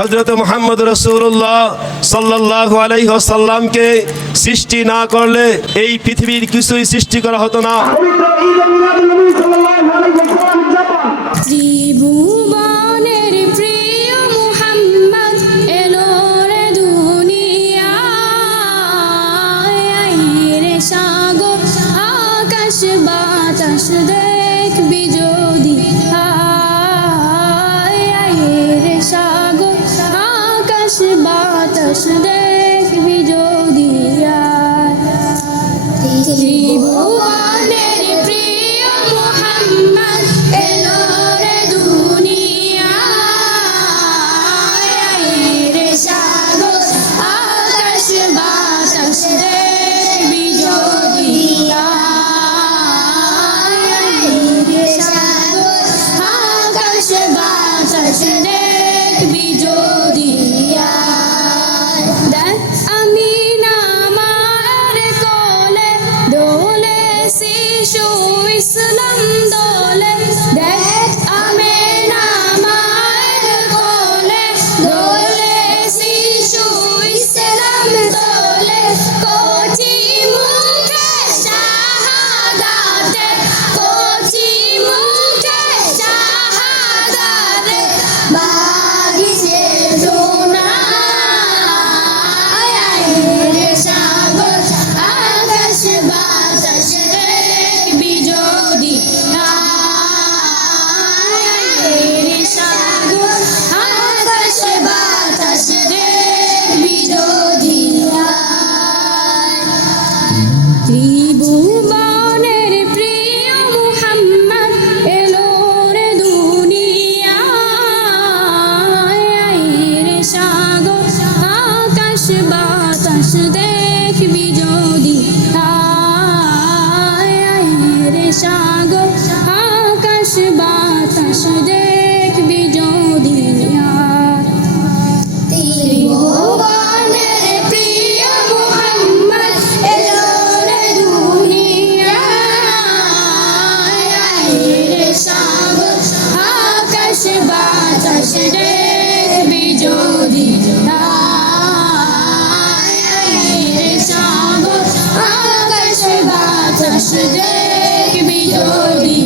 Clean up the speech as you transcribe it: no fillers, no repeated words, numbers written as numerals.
হযরত মুহাম্মদ রাসূলুল্লাহ সাল্লাল্লাহু আলাইহি ওয়াসাল্লামকে সৃষ্টি না করলে এই পৃথিবীর কিছুই সৃষ্টি করা হতো না। ত্রিভুবনের প্রিয় মুহাম্মদ এলো রে দুনিয়ায়, রে সাগর আকাশ বাতাস দেখবি যদি, রে সাগর আকাশ বাতাস দেখবি যদি। ত্রিভুবনের প্রিয় মুহাম্মদ এলো রে দুনিয়ায়, রে সাগর আকাশ বাতাস দেখবি যদি, রে সাগর আকাশ বাতাস দেখবি যদি। আমি না মার কোলে দোলে শিশু ইসলাম দোলে, দেখ আমি না মার কোলে দোলে শিশু ইসলাম দোলে, কচি মুখে শাহাদাতে, কচি মুখে শাহাদাতে বাগিছে সোনা, রে সাগর আকাশ বাতাস দেখবি যদি, রে সাগর আকাশ বাতাস দেখবি যদি। ত্রিভুবনের প্রিয় মুহাম্মদ এলো রে দুনিয়ায়, রে সাগর আকাশ বাতাস দেখবি যদি, রে সাগর আকাশ বাতাস দেখবি যদি। ত্রিভুবনের প্রিয় মুহাম্মদ এলো রে দুনিয়ায়, রে সাগর আকাশ বাতাস দেখবি যদি, রে সাগর আকাশ বাতাস দেখবি যদি।